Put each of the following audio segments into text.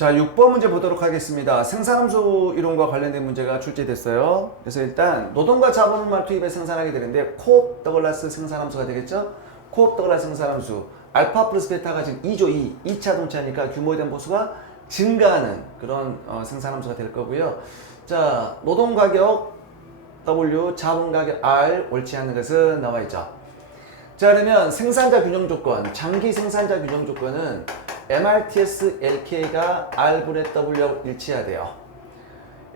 자, 6번 문제 보도록 하겠습니다. 생산함수 이론과 관련된 문제가 출제됐어요. 그래서 일단 노동과 자본을 투입해 생산하게 되는데 코옵 더글라스 생산함수가 되겠죠? 코옵 더글라스 생산함수 알파 플러스 베타가 지금 2조 2차 동차니까 규모에 대한 보수가 증가하는 그런 생산함수가 될 거고요. 자, 노동가격 W, 자본가격 R 옳지 않는 것은 나와 있죠. 자, 그러면 생산자 균형 조건, 장기 생산자 균형 조건은 MRTS LK가 R분의 W하고 일치해야 돼요.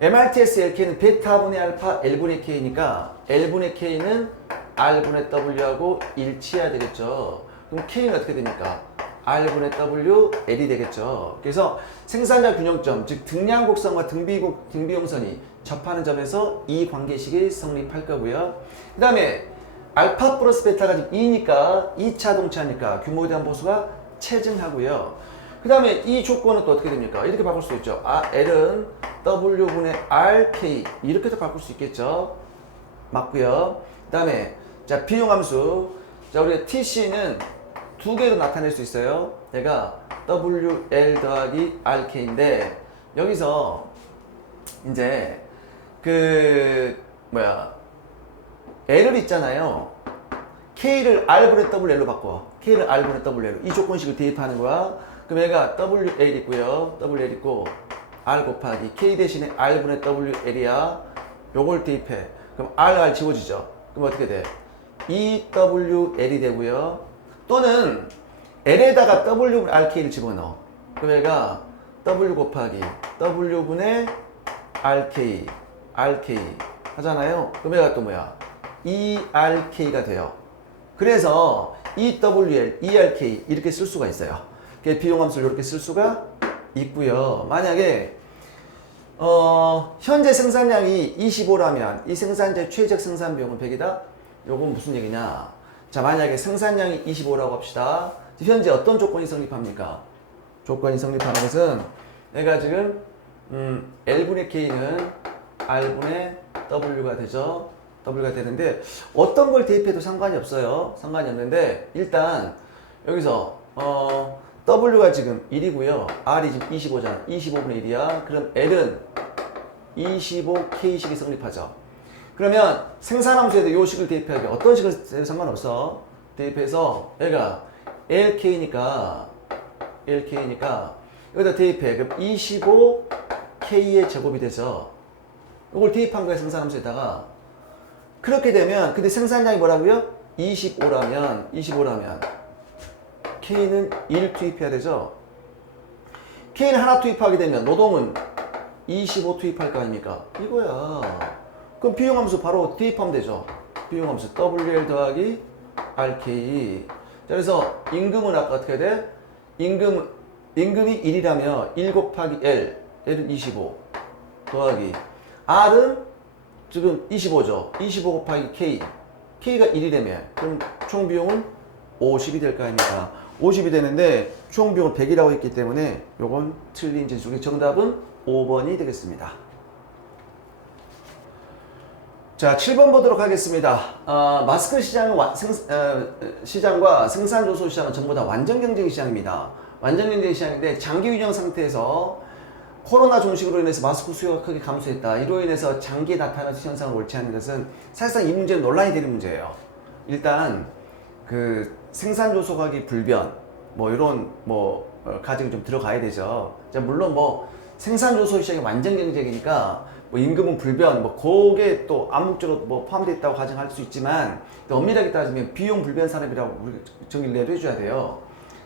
MRTS LK는 베타분의 알파 L분의 K니까 L분의 K는 R분의 W하고 일치해야 되겠죠. 그럼 K는 어떻게 됩니까? R분의 W, L이 되겠죠. 그래서 생산자 균형점, 즉 등량곡선과 등비용선이 접하는 점에서 이 관계식이 성립할 거고요. 그 다음에 알파 플러스 베타가 지금 2니까 2차 동차니까 규모에 대한 보수가 체증하고요. 그 다음에 이 조건은 또 어떻게 됩니까? 이렇게 바꿀 수 있죠. L은 W분의 RK 이렇게도 바꿀 수 있겠죠. 맞고요. 그 다음에 자 비용함수, 자 우리가 TC는 두 개로 나타낼 수 있어요. 얘가 WL 더하기 RK인데 여기서 이제 L을 있잖아요. K를 R분의 WL로 바꿔. K를 R분의 WL로. 이 조건식을 대입하는 거야. 그럼 얘가 WL 있고요. WL 있고 R 곱하기 K 대신에 R분의 WL이야. 요걸 대입해. 그럼 R 지워지죠. 그럼 어떻게 돼? EWL이 되고요. 또는 L에다가 W분의 RK를 집어넣어. 그럼 얘가 W 곱하기 W분의 RK 하잖아요. 그럼 얘가 또 뭐야? ERK가 돼요. 그래서 EWL, ERK 이렇게 쓸 수가 있어요. 비용함수를 이렇게 쓸 수가 있고요. 만약에 현재 생산량이 25라면 이 생산자의 최적 생산비용은 100이다? 요건 무슨 얘기냐? 자, 만약에 생산량이 25라고 합시다. 현재 어떤 조건이 성립합니까? 조건이 성립하는 것은 내가 지금 L분의 K는 R분의 W가 되죠. W가 되는데 어떤 걸 대입해도 상관이 없어요. 상관이 없는데 일단 여기서 W가 지금 1이고요. R이 지금 25잖아. 25분의 1이야. 그럼 L은 25K식이 성립하죠. 그러면 생산함수에도 이 식을 대입해야 돼. 어떤 식을 대입해도 상관없어. 대입해서 얘가 LK니까 여기다 대입해. 그럼 25K의 제곱이 되죠. 이걸 대입한 거야, 생산함수에다가. 그렇게 되면, 근데 생산량이 뭐라고요? 25라면 K는 1 투입해야 되죠. K는 하나 투입하게 되면 노동은 25 투입할 거 아닙니까? 이거야. 그럼 비용함수 바로 대입하면 되죠. 비용함수 WL 더하기 RK. 자, 그래서 임금은 아까 어떻게 돼? 임금이 1이라면 1 곱하기 L은 25 더하기 R은 지금 25죠. 25 곱하기 K가 1이라며. 그럼 총 비용은 50이 될 거 아닙니까? 50이 되는데 총 비용은 100이라고 했기 때문에 요건 틀린 진수기. 정답은 5번이 되겠습니다. 자, 7번 보도록 하겠습니다. 마스크 시장과 생산조소 시장은 전부 다 완전 경쟁 시장입니다. 완전 경쟁 시장인데 장기 균형 상태에서 코로나 종식으로 인해서 마스크 수요가 크게 감소했다. 이로 인해서 장기에 나타나는 현상을 옳지 않은 것은 사실상 이 문제는 논란이 되는 문제예요. 일단 생산조소 가격 불변 이런 가정이 좀 들어가야 되죠. 자, 물론 생산조소 시장이 완전 경쟁이니까 임금은 불변 그게 또 암묵적으로 포함되어 있다고 가정할 수 있지만 또 엄밀하게 따지면 비용 불변 산업이라고 정의를 내려줘야 돼요.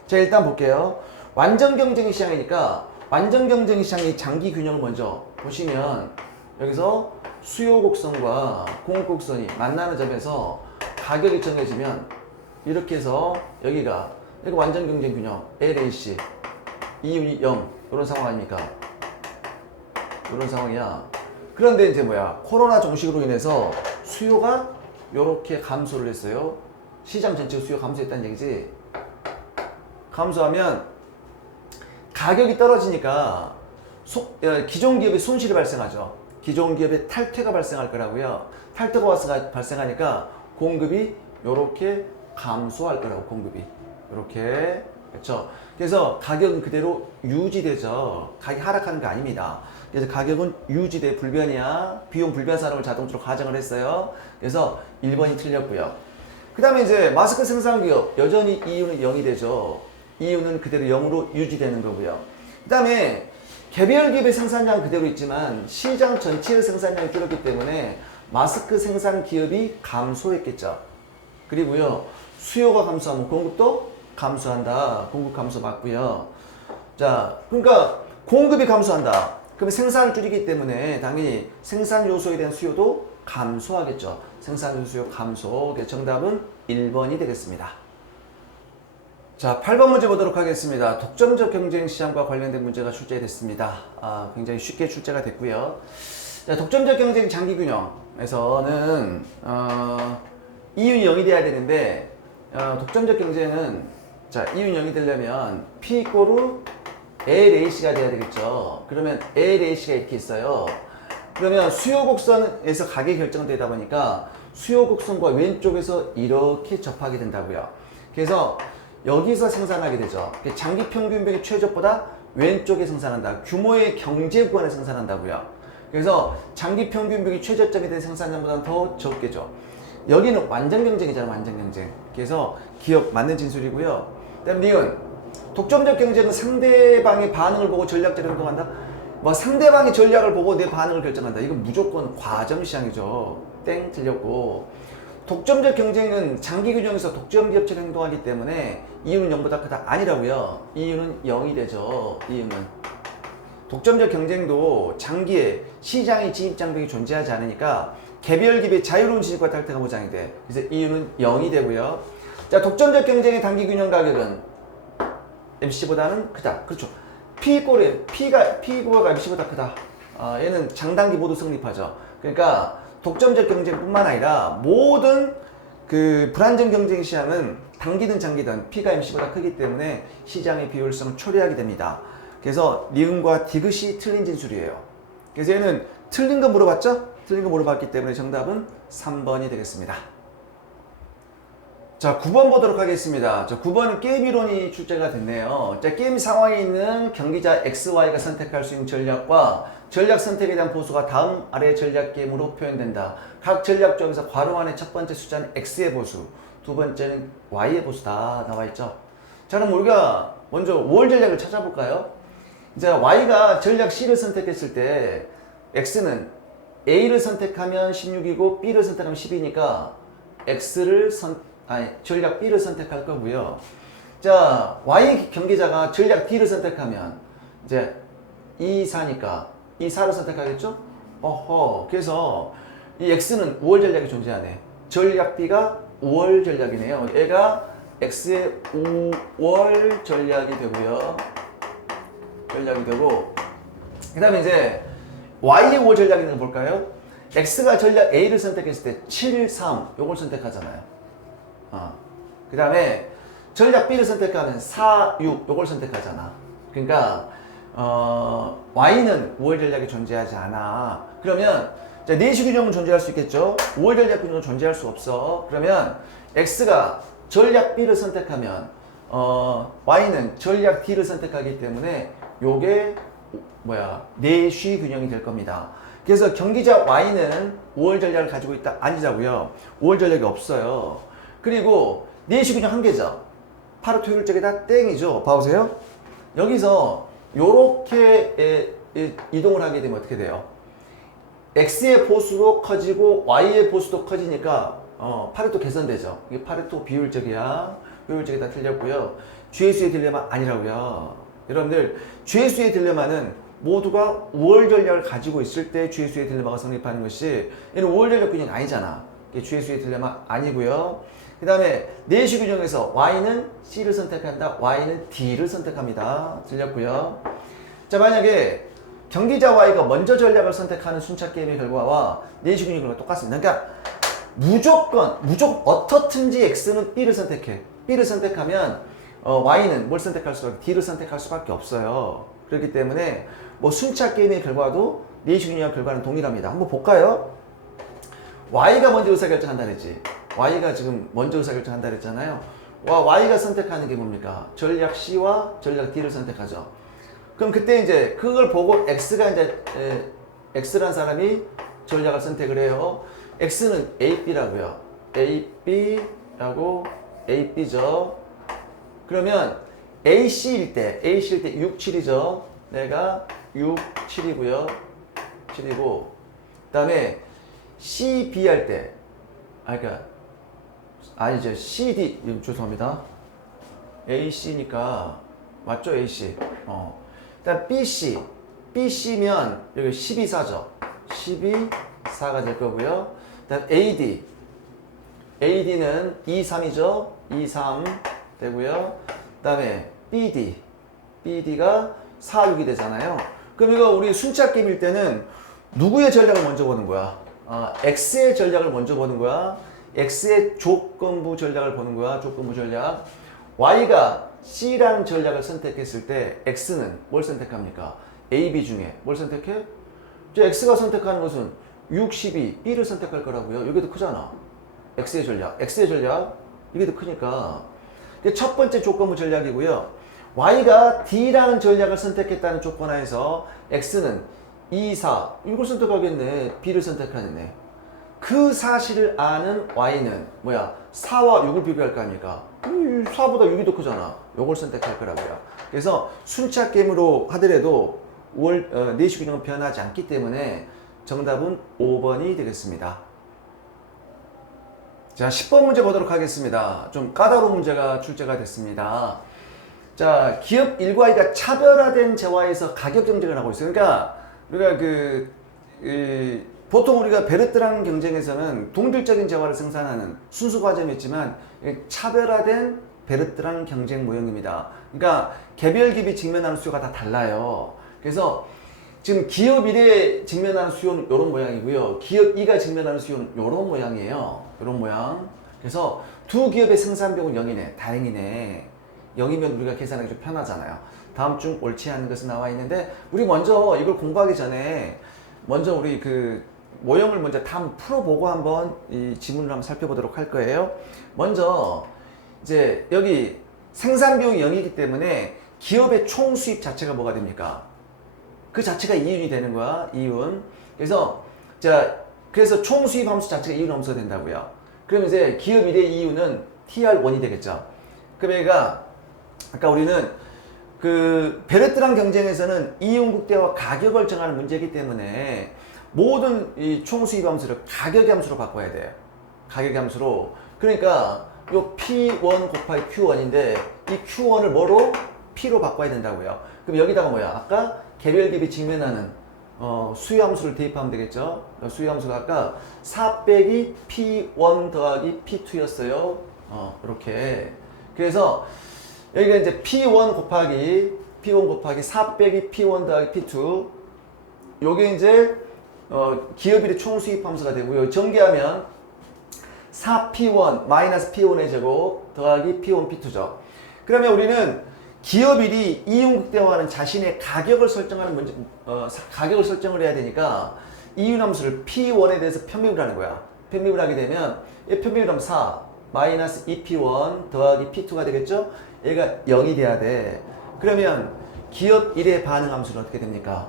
자, 일단 볼게요. 완전 경쟁 시장이니까 완전 경쟁 시장의 장기 균형을 먼저 보시면 여기서 수요 곡선과 공급 곡선이 만나는 점에서 가격이 정해지면 이렇게 해서 여기가 완전 경쟁 균형 LAC 이윤이 0 이런 상황 아닙니까? 이런 상황이야. 그런데 이제 코로나 종식으로 인해서 수요가 이렇게 감소를 했어요. 시장 전체 수요 감소했다는 얘기지. 감소하면 가격이 떨어지니까 기존 기업의 손실이 발생하죠. 기존 기업의 탈퇴가 발생할 거라고요. 탈퇴가 발생하니까 공급이 이렇게 감소할 거라고. 공급이 이렇게 그렇죠? 그래서 가격은 그대로 유지되죠. 가격이 하락하는 게 아닙니다. 그래서 가격은 유지돼 불변이야. 비용 불변 산업을 자동적으로 가정을 했어요. 그래서 1번이 틀렸고요. 그 다음에 이제 마스크 생산 기업 여전히 이유는 0이 되죠. 이유는 그대로 0으로 유지되는 거고요. 그 다음에 개별 기업의 생산량 그대로 있지만 시장 전체의 생산량이 줄었기 때문에 마스크 생산 기업이 감소했겠죠. 그리고요, 수요가 감소하면 공급도 감소한다. 공급 감소 맞고요. 자, 그러니까 공급이 감소한다. 그럼 생산을 줄이기 때문에 당연히 생산 요소에 대한 수요도 감소하겠죠. 생산 요소 감소. 정답은 1번이 되겠습니다. 자, 8번 문제 보도록 하겠습니다. 독점적 경쟁 시장과 관련된 문제가 출제됐습니다. 굉장히 쉽게 출제가 됐고요. 자, 독점적 경쟁 장기 균형에서는 이윤이 0이 돼야 되는데 독점적 경쟁은 자, 이윤이 0이 되려면 P 이꼬르 LAC가 돼야 되겠죠. 그러면 LAC가 이렇게 있어요. 그러면 수요 곡선에서 가격이 결정되다 보니까 수요 곡선과 왼쪽에서 이렇게 접하게 된다고요. 그래서 여기서 생산하게 되죠. 장기 평균비의 최저보다 왼쪽에 생산한다. 규모의 경제 구간에 생산한다고요. 그래서 장기 평균비의 최저점에 대한 생산량보다는 더 적겠죠. 여기는 완전 경쟁이잖아요. 완전 경쟁. 그래서 기억 맞는 진술이고요. 그다음 니은 독점적 경쟁은 상대방의 반응을 보고 전략적으로 행동한다. 뭐 상대방의 전략을 보고 내 반응을 결정한다. 이건 무조건 과점시장이죠. 땡 틀렸고. 독점적 경쟁은 장기 균형에서 독점 기업처럼 행동하기 때문에 이유는 0보다 크다. 아니라고요. 이유는 0이 되죠. 이유는. 독점적 경쟁도 장기에 시장의 진입 장벽이 존재하지 않으니까 개별 기업의 자유로운 진입과 탈퇴가 보장이 돼. 그래서 이유는 0이 되고요. 자, 독점적 경쟁의 단기 균형 가격은 MC보다는 크다. 그렇죠. P가 MC보다 크다. 얘는 장단기 모두 성립하죠. 그러니까 독점적 경쟁뿐만 아니라 모든 그 불안정 경쟁 시장은 단기든 장기든 P가 MC보다 크기 때문에 시장의 비효율성을 초래하게 됩니다. 그래서 니은과 디귿이 틀린 진술이에요. 그래서 얘는 틀린 거 물어봤죠? 틀린 거 물어봤기 때문에 정답은 3번이 되겠습니다. 자, 9번 보도록 하겠습니다. 자, 9번은 게임 이론이 출제가 됐네요. 자, 게임 상황에 있는 경기자 XY가 선택할 수 있는 전략과 전략 선택에 대한 보수가 다음 아래 전략 게임으로 표현된다. 각 전략 중에서 괄호 안에 첫 번째 숫자는 X의 보수, 두 번째는 Y의 보수다 나와 있죠. 자, 그럼 우리가 먼저 5월 전략을 찾아볼까요? 이제 Y가 전략 C를 선택했을 때 X는 A를 선택하면 16이고 B를 선택하면 10이니까 전략 B를 선택할 거고요. 자, Y 경기자가 전략 D를 선택하면 이제 2, 4니까 2, 4를 선택하겠죠? 그래서 이 X는 5월 전략이 존재하네. 전략 B가 5월 전략이네요. 얘가 X의 5월 전략이 되고요. 전략이 되고, 그 다음에 이제 Y의 5월 전략이 있는 거 볼까요? X가 전략 A를 선택했을 때 7, 3 요걸 선택하잖아요. 그 다음에 전략 B를 선택하면 4, 6 요걸 선택하잖아. 그러니까 Y는 5월 전략이 존재하지 않아. 그러면 자, 내시 균형은 존재할 수 있겠죠. 5월 전략 균형은 존재할 수 없어. 그러면 X가 전략 B를 선택하면 Y는 전략 D를 선택하기 때문에 요게 내시 균형이 될 겁니다. 그래서 경기자 Y는 5월 전략을 가지고 있다 아니자고요. 5월 전략이 없어요. 그리고 내시 균형 한 개죠. 파르토 효율적이다 땡이죠. 봐보세요. 여기서 요렇게 이동을 하게 되면 어떻게 돼요? X의 보수도 커지고 Y의 보수도 커지니까 파레토 개선되죠. 이게 파레토 비효율적이야. 효율적이다 틀렸고요. 주의수의 딜레마 아니라고요. 여러분들 주의수의 딜레마는 모두가 5월 전략을 가지고 있을 때 주의수의 딜레마가 성립하는 것이 얘는 5월 전략 균형이 아니잖아. 이게 주의수의 딜레마 아니고요. 그 다음에 내시 균형에서 Y는 C를 선택한다. Y는 D를 선택합니다. 틀렸고요. 자, 만약에 경기자 Y가 먼저 전략을 선택하는 순차 게임의 결과와 내시 균형 결과가 똑같습니다. 그러니까 무조건 어떻든지 X는 B를 선택해. B를 선택하면 Y는 뭘 선택할 수밖에 D를 선택할 수밖에 없어요. 그렇기 때문에 뭐 순차 게임의 결과도 내시 균형 결과는 동일합니다. 한번 볼까요? Y가 먼저 의사결정한다 그랬지. Y가 지금 먼저 의사결정한다 그랬잖아요. Y가 선택하는 게 뭡니까? 전략 C와 전략 D를 선택하죠. 그럼 그때 이제 그걸 보고 X가 이제 X라는 사람이 전략을 선택을 해요. X는 A, B라고요. A, B라고 A, B죠. 그러면 AC일 때 6, 7이죠. 내가 6, 7이고요. 7이고 그 다음에 CB 할 때 그러니까 아니죠. CD 죄송합니다. AC니까 맞죠? AC. 일단 BC면 여기 12사죠. 12사가 될 거고요. 그다음 AD는 23이죠. 23 되고요. 그다음에 BD가 4, 6이 되잖아요. 그럼 이거 우리 순차 게임일 때는 누구의 전략을 먼저 보는 거야? X의 전략을 먼저 보는 거야. X의 조건부 전략을 보는 거야. 조건부 전략. Y가 C라는 전략을 선택했을 때 X는 뭘 선택합니까? A, B 중에 뭘 선택해? 이제 X가 선택하는 것은 6, 12, B를 선택할 거라고요. 이게 더 크잖아. X의 전략. 이게 더 크니까. 이게 첫 번째 조건부 전략이고요. Y가 D라는 전략을 선택했다는 조건 하에서 X는 2, 4 이걸 선택하겠네. B를 선택하겠네. 그 사실을 아는 Y는 뭐야? 4와 6을 비교할 거 아닙니까? 4보다 6이 더 크잖아. 요걸 선택할 거라고요. 그래서 순차 게임으로 하더라도 내시 균형은 변하지 않기 때문에 정답은 5번이 되겠습니다. 자, 10번 문제 보도록 하겠습니다. 좀 까다로운 문제가 출제가 됐습니다. 자, 기업 1과가 차별화된 재화에서 가격 경쟁을 하고 있어요. 그러니까 우리가 보통 우리가 베르트랑 경쟁에서는 동질적인 재화를 생산하는 순수 과정이었지만 차별화된 베르트랑 경쟁 모형입니다. 그러니까 개별 기업이 직면하는 수요가 다 달라요. 그래서 지금 기업 1에 직면하는 수요는 이런 모양이고요. 기업 2가 직면하는 수요는 이런 모양이에요. 이런 모양. 그래서 두 기업의 생산비용은 0이네. 다행이네. 0이면 우리가 계산하기 좀 편하잖아요. 다음 중 옳지 않은 것은 나와 있는데 우리 먼저 이걸 공부하기 전에 먼저 우리 그 모형을 먼저 다 한번 풀어보고 한번 이 지문을 한번 살펴보도록 할 거예요. 먼저 이제 여기 생산비용이 0이기 때문에 기업의 총 수입 자체가 뭐가 됩니까? 그 자체가 이윤이 되는 거야. 이윤. 그래서 총 수입 함수 자체가 이윤 함수가 된다고요. 그럼 이제 기업 1의 이윤은 TR1이 되겠죠. 그럼 얘가 아까 우리는 그 베르트랑 경쟁에서는 이윤 국대와 가격을 정하는 문제이기 때문에 모든 이 총수입 함수를 가격 함수로 바꿔야 돼요. 가격 함수로. 그러니까 요 P1 곱하기 Q1인데 이 Q1을 뭐로? P로 바꿔야 된다고요. 그럼 여기다가 뭐야? 아까 개별 기업이 직면하는 수요 함수를 대입하면 되겠죠. 수요 함수가 아까 4 빼기 P1 더하기 P2였어요. 이렇게. 그래서 여기가 이제 P1 곱하기 4 빼기 P1 더하기 P2. 요게 이제 기업일의 총수입 함수가 되고요. 전개하면 4P1 마이너스 P1의 제곱 더하기 P1 P2죠. 그러면 우리는 기업일이 이윤 극대화하는 자신의 가격을 설정하는 문제, 가격을 설정을 해야 되니까 이윤 함수를 P1에 대해서 편입을 하는 거야. 편입을 하게 되면 이 편입을 하면 4 마이너스 2P1 더하기 P2가 되겠죠? 얘가 0이 돼야 돼. 그러면 기업 1의 반응 함수는 어떻게 됩니까?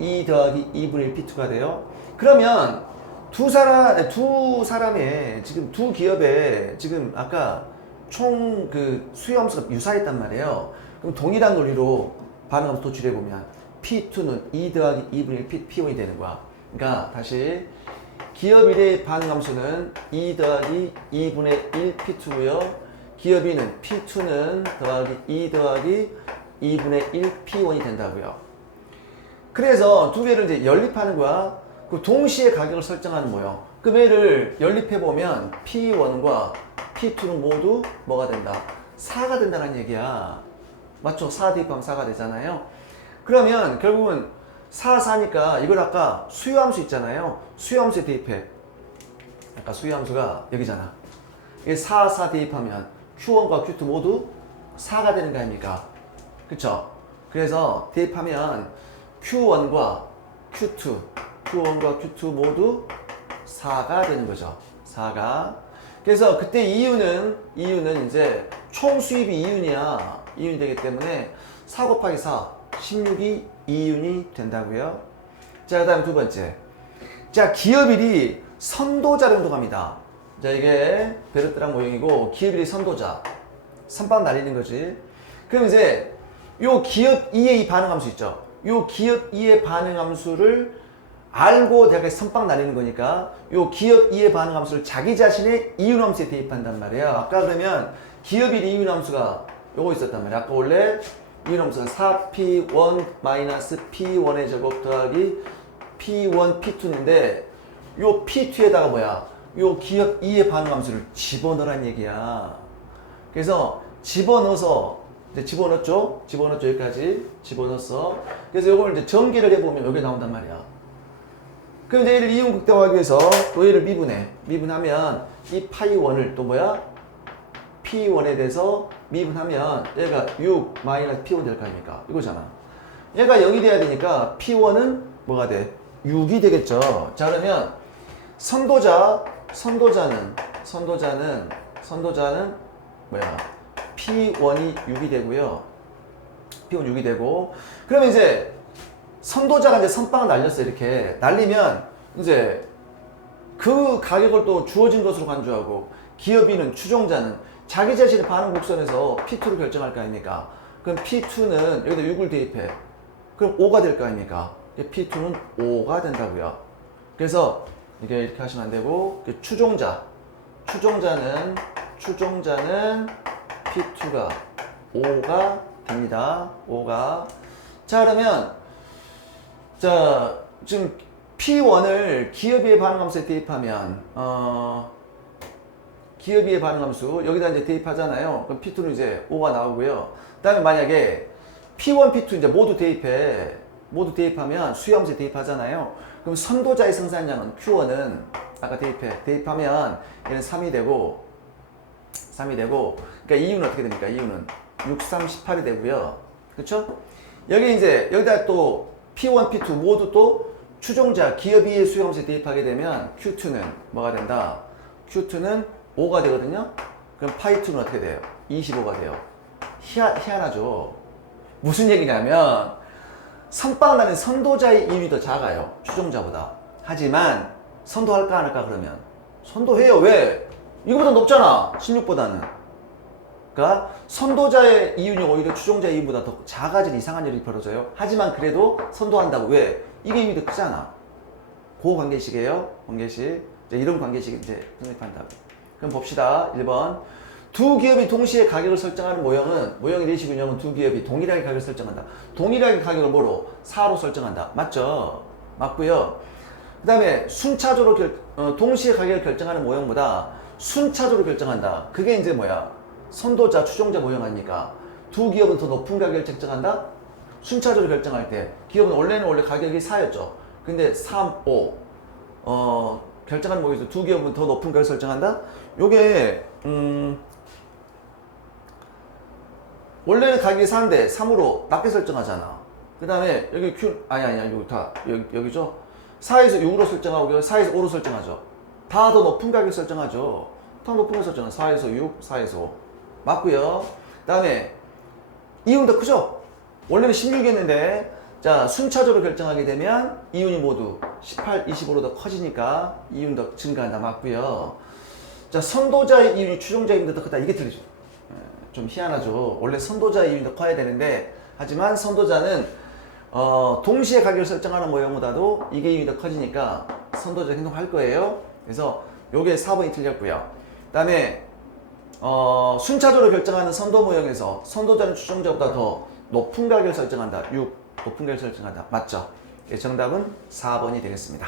2 더하기 2분의 1 P2가 돼요. 그러면 두 사람의 지금 두 기업의 지금 아까 총 그 수요 함수가 유사했단 말이에요. 그럼 동일한 논리로 반응 함수 도출해 보면 P2는 2 더하기 2분의 1 P1이 되는 거야. 그러니까 다시 기업 1의 반응 함수는 2 더하기 2분의 1 P2고요. 기업 2는 P2는 더하기 2 더하기 2분의 1 P1이 된다고요. 그래서 두 개를 이제 연립하는 거야. 그 동시에 가격을 설정하는 모형. 그 얘를 연립해보면 P1과 P2는 모두 뭐가 된다? 4가 된다는 얘기야. 맞죠? 4 대입하면 4가 되잖아요. 그러면 결국은 4, 4니까 이걸 아까 수요함수 있잖아요. 수요함수에 대입해. 아까 수요함수가 여기잖아. 이게 4, 4 대입하면 Q1과 Q2 모두 4가 되는 거 아닙니까? 그쵸? 그래서 대입하면 Q1과 Q2 모두 4가 되는 거죠. 4가. 그래서 그때 이유는 이제 총 수입이 2윤이 되기 때문에 4 곱하기 4, 16이 2윤이 된다고요. 자, 그다음 두 번째. 자, 기업일이 선도자 정도 갑니다. 자, 이게 베르트랑 모형이고 기업일이 선도자. 선빵 날리는 거지. 그럼 이제 요 기업 2의 이 반응함수 있죠. 요 기업 2의 반응함수를 알고 내가 선빵 날리는 거니까 요 기업 2의 반응함수를 자기 자신의 이윤함수에 대입한단 말이에요. 아까 그러면 기업 1 이윤함수가 요거 있었단 말이야. 아까 원래 이윤함수가 4p1-p1의 제곱 더하기 p1, p2인데 요 p2에다가 뭐야? 요 기업 2의 반응함수를 집어넣으란 얘기야. 그래서 집어넣어서 이제 집어넣었죠? 여기까지 집어넣었어. 그래서 요걸 이제 전개를 해보면 여기 나온단 말이야. 그럼 이제 얘를 이윤 극대화하기 위해서 또 얘를 미분하면 이 파이 1을 또 뭐야? P1에 대해서 미분하면 얘가 6 마이너스 P1 될 거 아닙니까? 이거잖아. 얘가 0이 돼야 되니까 P1은 뭐가 돼? 6이 되겠죠. 자, 그러면 선도자는 뭐야? P1이 6이 되고요. P1 6이 되고, 그러면 이제 선도자가 이제 선빵을 날렸어. 이렇게 날리면 이제 그 가격을 또 주어진 것으로 간주하고, 기업인은 추종자는 자기 자신의 반응 곡선에서 P2를 결정할 거 아닙니까? 그럼 P2는 여기다 6을 대입해. 그럼 5가 될 거 아닙니까? P2는 5가 된다고요. 그래서 이게 이렇게 하시면 안 되고, 추종자는 P2가 5가 됩니다. 5가. 자, 그러면 자, 지금 P1을 기업의 반응함수에 대입하면 기업의 반응함수 여기다 이제 대입하잖아요. 그럼 P2는 이제 5가 나오고요. 그다음에 만약에 P1, P2 이제 모두 대입하면 수요함수에 대입하잖아요. 그럼 선도자의 생산량은 Q1은 아까 대입하면 얘는 3이 되고 그러니까 이유는 어떻게 됩니까? 이유는 6, 3, 18이 되고요. 그렇죠? 여기 이제 여기다 또 P1, P2 모두 또 추종자 기업의 수요함수에 대입하게 되면 Q2는 뭐가 된다? Q2는 5가 되거든요. 그럼 파이2는 어떻게 돼요? 25가 돼요. 희한하죠. 무슨 얘기냐면 선빵 나는 선도자의 이윤이 더 작아요. 추종자보다. 하지만 선도할까 안 할까 그러면 선도해요. 왜? 이거보다 높잖아. 16보다는. 그러니까 선도자의 이윤이 오히려 추종자의 이윤보다 더 작아진 이상한 일이 벌어져요. 하지만 그래도 선도한다고. 왜? 이게 이윤이 더 크잖아. 그 관계식이에요. 관계식. 이런 관계식이 이제 성립한다고. 그럼 봅시다. 1번. 두 기업이 동시에 가격을 설정하는 모형의 내시 균형은 두 기업이 동일하게 가격을 설정한다. 동일하게 가격을 뭐로? 4로 설정한다. 맞죠? 맞고요. 그 다음에 순차적으로 동시에 가격을 결정하는 모형보다 순차적으로 결정한다. 그게 이제 뭐야? 선도자, 추종자 모형 아닙니까? 두 기업은 더 높은 가격을 책정한다? 순차적으로 결정할 때 기업은 원래 가격이 4였죠. 근데 3, 5 결정하는 모형에서 두 기업은 더 높은 가격을 설정한다? 요게 원래는 가격이 4인데 3으로 낮게 설정하잖아. 그 다음에 여기 여기죠? 4에서 6으로 설정하고 4에서 5로 설정하죠. 다 더 높은 가격을 설정하죠. 더 높은 걸 설정하죠. 4에서 6, 4에서 5. 맞고요. 그 다음에 이윤 더 크죠? 원래는 16이었는데 자, 순차적으로 결정하게 되면 이윤이 모두 18, 25로 더 커지니까 이윤 더 증가한다. 맞고요. 자, 선도자의 이윤이 추종자의 이윤보다 더 크다. 이게 틀리죠. 좀 희한하죠. 원래 선도자의 이윤이 더 커야 되는데 하지만 선도자는 동시에 가격을 설정하는 모형보다도 이게 이윤이 더 커지니까 선도자 행동할 거예요. 그래서 요게 4번이 틀렸고요. 그 다음에 순차적으로 결정하는 선도 모형에서 선도자는 추종자보다 더 높은 가격을 설정한다. 6, 높은 가격을 설정한다. 맞죠? 예, 정답은 4번이 되겠습니다.